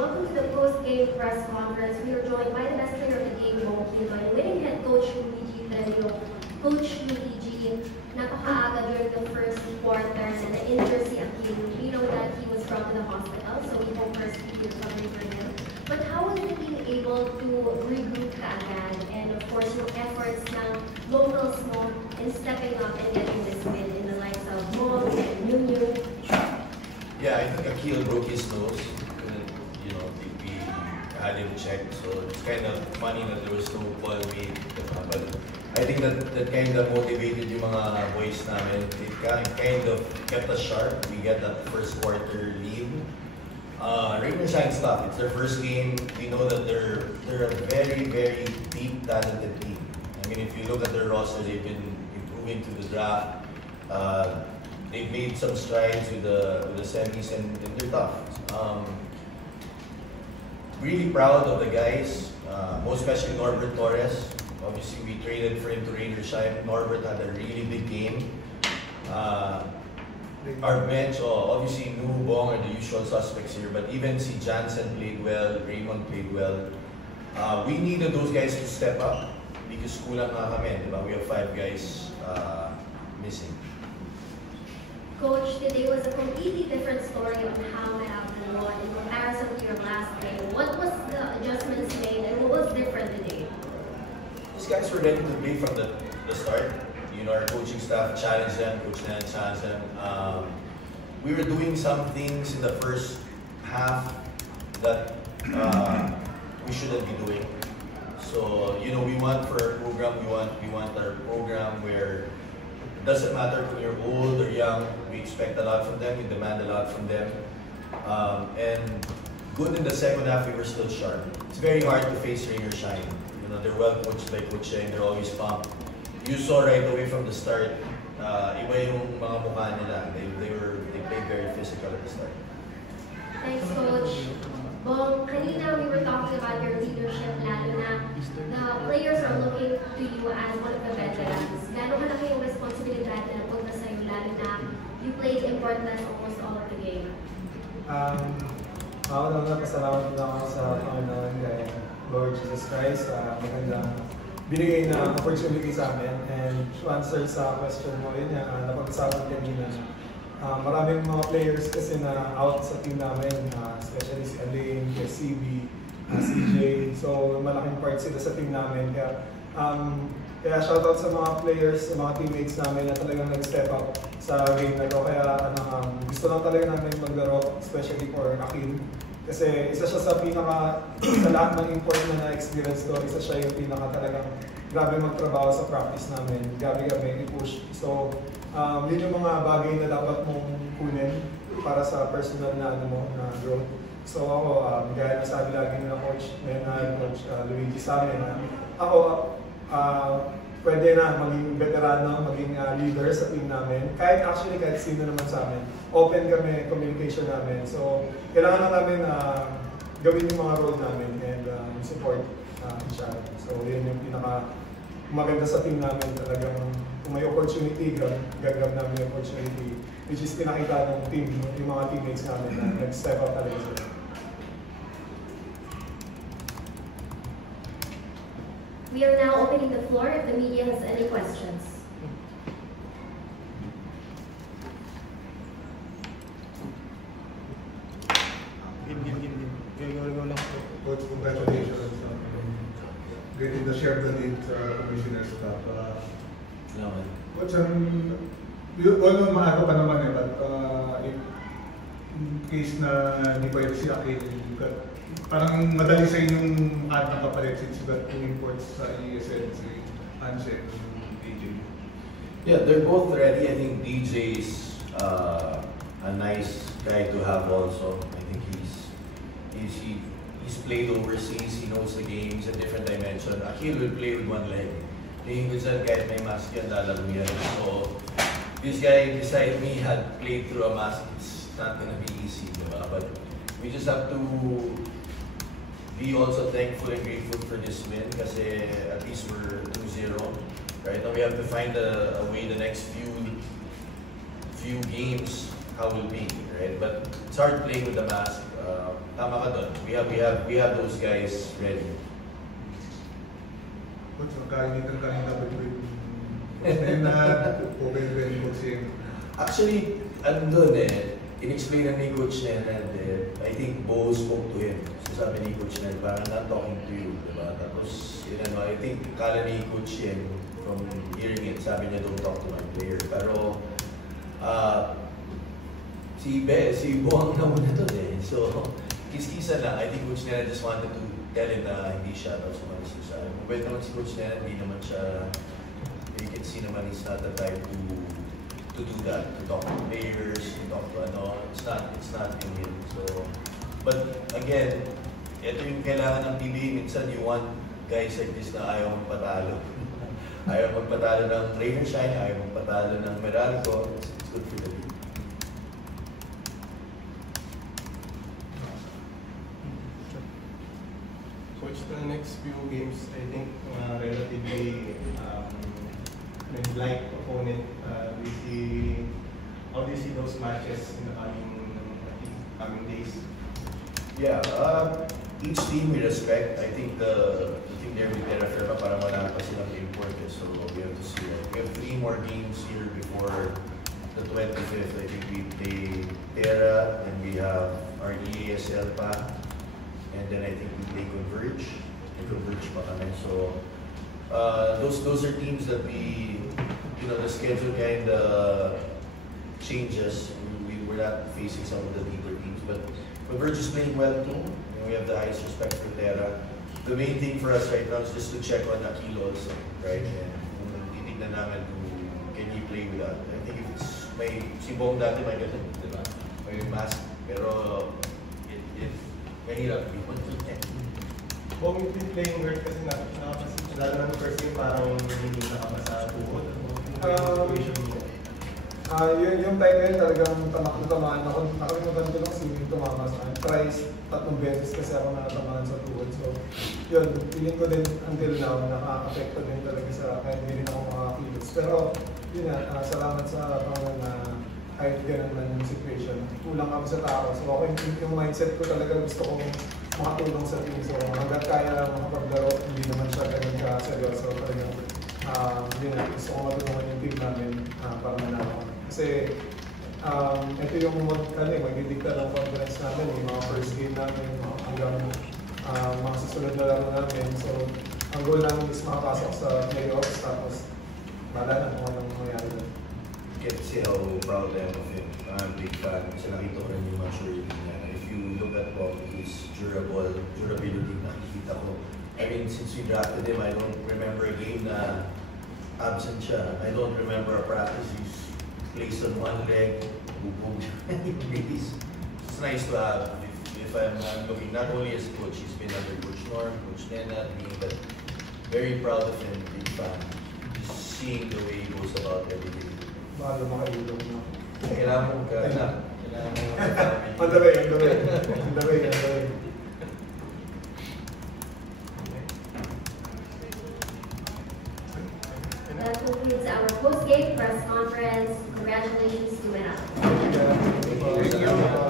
welcome to the post-game press conference. We are joined by the best player of the game, Bong Quintoy, winning head coach Luigi Trevio. Coach Luigi, napakaaga during the first quarter and the injury si Akil. We know that he was brought to the hospital, so we hope for a speedy recovery for him. But how was the team able to regroup kaagad? And of course, yung efforts ng locals mo in stepping up and getting this win in the likes of Mom and Nunu. Yeah, I think Akil broke his nose. You know, we had him checked, so it's kind of funny that there was no ball made. But I think that kind of motivated yung mga boys namin. It kind of kept us sharp. We get that first quarter lead. Rain and Shine stuff. It's their first game. We know that they're a very, very deep, talented team. I mean, if you look at their roster, they've been improving to the draft. They've made some strides with the semis, and they're tough. Really proud of the guys, most especially Norbert Torres. Obviously, we traded for him to Rain or Shine. Norbert had a really big game. Our bench, obviously, Nu, Bong are the usual suspects here, but even si Jansen played well, Raymond played well. We needed those guys to step up because kulang nga kami, diba? We have 5 guys missing. Coach, today was a completely different story on how Manapal won in comparison to your last game. What was the adjustments made and what was different today? These guys were ready to play from the start. You know, our coaching staff challenged them, Coach Nan challenged them. We were doing some things in the first half that we shouldn't be doing. So, you know, we want for our program, we want our program where it doesn't matter if you're old or young, we expect a lot from them, we demand a lot from them. And good in the second half, we were still sharp. It's very hard to face Rain or Shine. You know, they're well coached by Coach Cheng, they're always pumped. You saw right away from the start, iba yung mga mukha nila. They played very physical at the start. Thanks, Coach. Bong, kanina we were talking about your leadership, lalo na the players are looking to you as one of the veterans. Gano'ng malaki yung responsibilidad na napunta sa'yo, lalo na you played important almost all of the game? Ako naman pasalamat na ako sa Panginoon kay Lord Jesus Christ sa magandang binigay na opportunity sa amin. And to answer sa question mo, yun yan, napag-usapan kanina. Maraming mga players kasi na out sa team namin, especially si Alain, si CB, CJ. So malaking part sila sa team namin. Kaya shoutout sa mga players, sa mga teammates namin na talagang nag-step up sa game na ito. Kaya gusto lang talaga namin maglaro, especially for Akil. Kasi isa siya sa sa lahat ng import na na-experience ko, isa siya yung talagang grabe magtrabaho sa practice namin, grabe i-push. So, yun yung mga bagay na dapat mong kunin para sa personal na growth. So ako, gaya na sabi lagi nila Coach Menal, Coach Luigi sa amin, ako, pwede na maging veterano, maging leader sa team namin. Kahit sino naman sa amin. Open kami, communication namin. So, kailangan lang namin gawin yung mga role namin and support each other. So, yun yung maganda sa team namin. Talagang kung may opportunity, gag-grab namin yung opportunity. Which is pinakita ng team, yung mga teammates namin na nag-step up talaga sila. We are now opening the floor if the media has any questions. Coach, congratulations on getting the share the lead sa commissioner staff. Salamat. Coach, although maaga pa naman but in case na hindi pa si Akil, parang madali sa inyong ating kapalit since you got 2 imports sa ESL, si Ansel and DJ. Yeah, they're both ready. I think DJ is a nice guy to have also. I think he's played overseas, he knows the game, he's a different dimension. Akil will play with one leg. Playing with that guy, may mask yan, lalaro yan. So, this guy beside me had played through a mask. It's not gonna be easy, diba? But we just have to be also thankful and grateful for this win kasi at least we're 2-0. Right now we have to find a way the next few games how we'll be, right? But it's hard playing with the mask. Tama ka dun. We have those guys ready. Coach, magkainitan kanina ba yung na open well coach yung Actually, andun in-explain na ni Coach Ned, I think Bo spoke to him. So sabi ni Coach Ned, parang not talking to you, diba? Tapos, I think kala ni Coach Yen, from hearing it, sabi niya, don't talk to my player. Pero, si Bo ang nauna doon So, kiss-kisa lang. I think Coach Ned just wanted to tell him na hindi siya tapos umalis sa akin. Mabait naman si Coach Ned, hindi naman siya, you can see naman he's not the type to do that, to talk to players, to talk to it's not in him. So, but again, ito yung kailangan ng PBA. Minsan you want guys like this na ayaw magpatalo. Ayaw magpatalo ng trainer shine, ayaw magpatalo ng Meralco. It's good for the league. Coach, the next few games, I think relatively light opponent. How do you see those matches in the coming days? Yeah, each team we respect. I think the team there with Terra Firma para wala pa silang import. So we have to see. We have 3 more games here before the 25th. I think we play Terra and we have our EASL pa. And then I think we play Converge. And Converge pa kami. So those are teams that the schedule kind of changes. We're not facing some of the deeper teams, but Converge is playing well too. And we have the highest respect for Terra. The main thing for us right now is just to check on Aquilo also, right? And titignan namin can he play with that. I think if it's si Bong dati may ganun, di ba? May mask, pero mahirap. Bong, you've been playing hurt kasi nakapasin. Lalo na first game parang hindi nakapasa tuhod. Yung time na yun talagang tamaan ako. Nakalimutan ko lang swimming tumama sa akin. Twice, 3 beses kasi ako nakatamaan sa tuhod. So, yun, feeling ko din until now, nakaka-apekto din talaga sa kahit hindi rin ako makakilos. Pero, yun na, salamat sa pangalan na kahit ganun man yung situation. Kulang ako sa tao. So, ako yung mindset ko talaga gusto kong makatulong sa team. So, hanggang kaya lang makapaglaro, hindi naman siya ganun ka-seryoso. Talagang, yun na, gusto ko matulungan yung team namin para manalo. Kasi ito yung magdidikta ng conference namin, yung mga first game namin, hanggang mga susunod na laro namin. So, ang goal namin is makapasok sa playoffs, tapos bala na kung anong mangyari doon. Get to see how proud I am of him. I'm a big fan. Kasi nakita ko rin yung maturity niya. If you look at Bob, his durability, nakikita ko. I mean, since we drafted him, I don't remember a game na absent siya. I don't remember a practice he's placed on one leg, boom, it's nice to have. If I'm looking not only as coach, he's been under Coach Norm, Coach Nena, me, but very proud of him, big fan. Just seeing the way he goes about everything. Baka makailong na. Kailangan mo On the way. That concludes our post-game press conference. Congratulations to Meralco. Thank you.